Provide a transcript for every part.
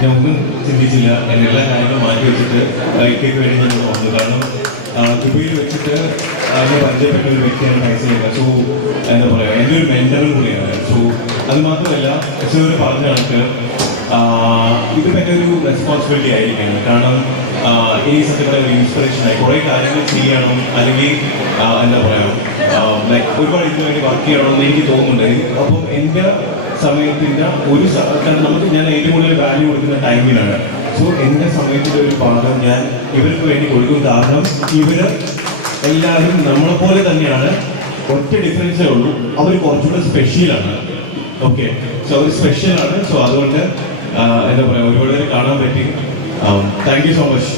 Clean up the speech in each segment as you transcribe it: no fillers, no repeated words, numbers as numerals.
ഞാൻ ഒന്നും ചിന്തിച്ചില്ല. എൻ്റെ എല്ലാ കാര്യങ്ങളും മാറ്റി വെച്ചിട്ട് ഇക്കയ്ക്ക് വേണ്ടി ഞാൻ വന്നു. കാരണം ദുബൈയിൽ വെച്ചിട്ട് അതിനെ പരിചയപ്പെട്ട ഒരു വ്യക്തിയാണ് ഫൈസലിക്ക. സോ എന്താ പറയുക, എൻ്റെ ഒരു മെൻറ്ററും കൂടിയാണ്. സോ അത് മാത്രമല്ല ഒരു പറഞ്ഞ കണക്ക് ഇതിപ്പോൾ എൻ്റെ ഒരു റെസ്പോൺസിബിലിറ്റി ആയിരിക്കുകയാണ്. കാരണം ഈ സത്യമായ ഒരു ഇൻസ്പിറേഷനായി കുറേ കാര്യങ്ങൾ ചെയ്യണം, അല്ലെങ്കിൽ എന്താ പറയുക ലൈക്ക് ഒരുപാട് ഇതിനു വേണ്ടി വർക്ക് ചെയ്യണമെന്ന് എനിക്ക് തോന്നുന്നുണ്ട്. അപ്പം എൻ്റെ സമയത്തിൻ്റെ ഒരു കാരണം ഞാൻ ഏറ്റവും കൂടുതൽ വാല്യൂ കൊടുക്കുന്ന ടൈമിനാണ്. സോ എൻ്റെ സമയത്തിൻ്റെ ഒരു ഭാഗം ഞാൻ ഇവർക്ക് വേണ്ടി കൊടുക്കും. കാരണം ഇവർ എല്ലാവരും നമ്മളെപ്പോലെ തന്നെയാണ്. ഒറ്റ ഡിഫറൻസേ ഉള്ളൂ, അവർ കുറച്ചുകൂടെ സ്പെഷ്യലാണ്. ഓക്കെ, സോ അവർ സ്പെഷ്യലാണ്. സോ അതുകൊണ്ട് എന്താ പറയുക, ഒരുപാട് പേര് കാണാൻ പറ്റി. Thank you so much.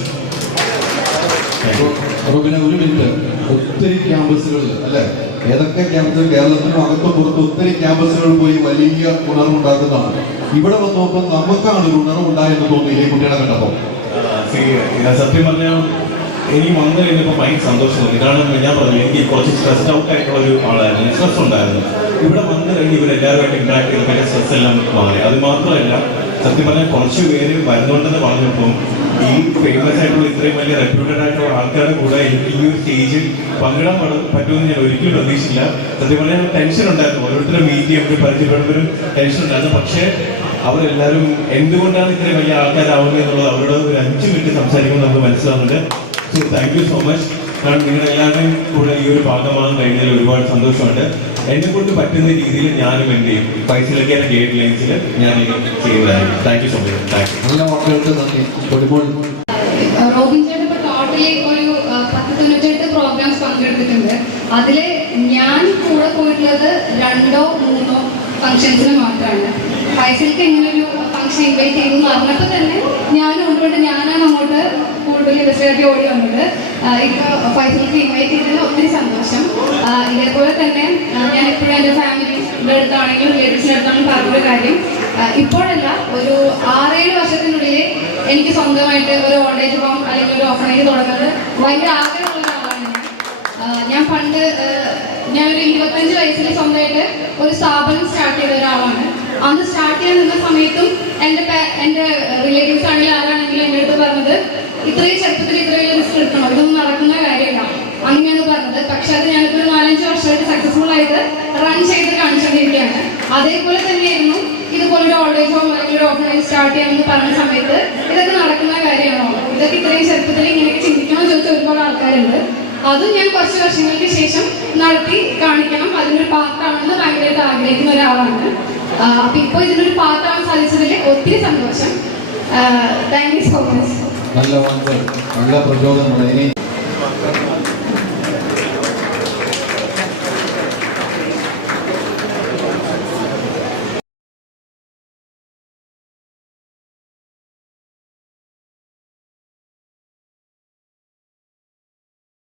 അപ്പോൾ പിന്നെ ഒരു മിനിറ്റ്, ഒത്തിരി ക്യാമ്പസുകളിൽ അല്ലേ, ഏതൊക്കെ ക്യാമ്പസുകൾ കേരളത്തിനും അകത്തും പുറത്തും ഒത്തിരി ക്യാമ്പസുകളിൽ പോയി വലിയ ഉണർവുണ്ടാക്കുന്നതാണ്. ഇവിടെ വന്നപ്പോൾ നമുക്കാണ് ഒരു ഉണർവുണ്ടായെന്ന് തോന്നിയില്ലേ ഈ കുട്ടികളെ കണ്ടപ്പോൾ? സത്യം പറഞ്ഞാൽ എനിക്ക് വന്നു കഴിഞ്ഞപ്പോൾ ഭയങ്കര സന്തോഷം തോന്നി. കാരണം ഞാൻ പറഞ്ഞു, എനിക്ക് കുറച്ച് സ്ട്രെസ്ഡ് ഔട്ട് ആയിട്ടുള്ള ഒരു ആളായിരുന്നു, സ്ട്രെസ് ഉണ്ടായിരുന്നു. ഇവിടെ വന്നു കഴിഞ്ഞ് ഇവരെല്ലാവരുമായിട്ട് ഇൻട്രാക്ട് ചെയ്തപ്പോൾ എൻ്റെ സ്ട്രെസ് എല്ലാം മാറി. അത് മാത്രമല്ല, സത്യം പറഞ്ഞാൽ കുറച്ച് പേര് വരുന്നുണ്ടെന്ന് പറഞ്ഞപ്പം ഈ ഫേമസ് ആയിട്ടുള്ള ഇത്രയും വലിയ റെപ്യൂട്ടഡ് ആയിട്ടുള്ള ആൾക്കാരുടെ കൂടെ എനിക്ക് ഈ ഒരു സ്റ്റേജിൽ പങ്കിടാൻ പറ്റുമെന്ന് ഞാൻ ഒരിക്കലും പ്രതീക്ഷിച്ചില്ല. സത്യം പറഞ്ഞാൽ ടെൻഷൻ ഉണ്ടായിരുന്നു. ഓരോരുത്തരും മീറ്റ് ചെയ്യുമ്പോൾ പരിചയപ്പെടുമ്പോഴും ടെൻഷൻ ഉണ്ടായിരുന്നു. പക്ഷേ അവരെല്ലാവരും എന്തുകൊണ്ടാണ് ഇത്രയും വലിയ ആൾക്കാരാവുന്നത് എന്നുള്ളത് അവരോട് ഒരു 5 മിനിറ്റ് സംസാരിക്കുമ്പോൾ നമുക്ക് മനസ്സിലാവുന്നുണ്ട്. So thank you so much. കാരണം നിങ്ങളുടെ എല്ലാവരുടെയും കൂടെ ഈ ഒരു ഭാഗമാകാൻ കഴിഞ്ഞതിൽ ഒരുപാട് സന്തോഷമുണ്ട്. എന്നെ കൊണ്ട് പറ്റുന്ന രീതിയിൽ ഞാനും എന്ത് ചെയ്യും, ഫൈസലിക്ക ഗൈഡ് ലൈൻസിൽ ഞാൻ ചെയ്യുന്നതായിരിക്കും. Thank you so much. Thank you. നല്ല വാക്കുകൾക്ക് നന്ദി. റോബിൻ ചേട്ടൻ ഇപ്പോൾ ടോട്ടലി ഒരു 10-98 പ്രോഗ്രാംസ് പങ്കെടുത്തിട്ടുണ്ട്. അതിൽ ഞാൻ കൂടെ പോയിട്ടുള്ളത് 2 or 3 ഫംഗ്ഷൻസിന് മാത്രമാണ്. ഫൈസലിക്ക് ഇങ്ങനെ ഒരു ഫംഗ്ഷൻ ഇൻവൈറ്റ് ചെയ്തു എന്ന് അറിഞ്ഞപ്പോൾ തന്നെ ഞാനും കൊണ്ടുകൊണ്ട് ഞാനാണ് അങ്ങോട്ട് കൂടുതൽ ഇൻഡസ്ട്രിയാക്കി ഓടി വന്നത്. ഇപ്പോൾ ഫൈസലിക്ക് ഇൻവൈറ്റ് ചെയ്തതിൽ ഒത്തിരി സന്തോഷം. ഇതേപോലെ തന്നെ ഞാൻ എപ്പോഴും എൻ്റെ ഫാമിലിയുടെ അടുത്താണെങ്കിലും റിലേറ്റീവ്സിൻ്റെ അടുത്താണെങ്കിലും പറഞ്ഞൊരു കാര്യം, ഇപ്പോഴല്ല, ഒരു 6-7 വർഷത്തിനുള്ളിൽ എനിക്ക് സ്വന്തമായിട്ട് ഒരു ഓൾഡ് ഏജ് ഹോം അല്ലെങ്കിൽ ഒരു ഓർഫനേജ് തുടങ്ങുന്നത് ഭയങ്കര ആഗ്രഹമുള്ള ഒരാളാണ്. ഞാൻ പണ്ട് ഞാനൊരു 25 വയസ്സിൽ സ്വന്തമായിട്ട് ഒരു സ്ഥാപനം സ്റ്റാർട്ട് ചെയ്ത ഒരാളാണ്. അന്ന് സ്റ്റാർട്ട് ചെയ്യാൻ നിന്ന സമയത്തും എൻ്റെ റിലേറ്റീവ്സ് ആണെങ്കിലും ആരാണെങ്കിലും എൻ്റെ അടുത്ത് പറഞ്ഞത്, ഇത്രയും ചെറുപ്പത്തിൽ ഇത്രയും റിസ്ക് എടുക്കണം, ഇതൊന്നും നടക്കുന്ന കാര്യമില്ല, അങ്ങനെയാണ് പറഞ്ഞത്. പക്ഷെ അത് ഞാനിപ്പോൾ 4-5 വർഷമായിട്ട് സക്സസ്ഫുൾ ആയിട്ട് റൺ ചെയ്ത് കാണിച്ചുകൊണ്ടിരിക്കുകയാണ്. അതേപോലെ തന്നെയായിരുന്നു ഇതുപോലൊരു ഓൾഡ് ഏജ് ഹോം അല്ലെങ്കിൽ ഒരു ഓർഫനേജ് സ്റ്റാർട്ട് ചെയ്യാമെന്ന് പറഞ്ഞ സമയത്ത് ഇതൊക്കെ നടക്കുന്ന കാര്യമാണോ, ഇതൊക്കെ ഇത്രയും ചെറുപ്പത്തിൽ ഇങ്ങനെയൊക്കെ ചിന്തിക്കണമെന്ന് ചോദിച്ച ഒരുപാട് ആൾക്കാരുണ്ട്. അതും ഞാൻ കുറച്ച് വർഷങ്ങൾക്ക് ശേഷം നടത്തി കാണിക്കണം, അതിനൊരു പാർട്ടാണെന്ന് ഭയങ്കരമായിട്ട് ആഗ്രഹിക്കുന്ന ഒരാളാണ്. അപ്പൊ ഇപ്പോൾ ഇതിനൊരു പാർട്ടാവാൻ സാധിച്ചതിൽ ഒത്തിരി സന്തോഷം. Thank you so much. നല്ല വാക്കുകൾ, നല്ല പ്രചോദനമാണ്. ഇനി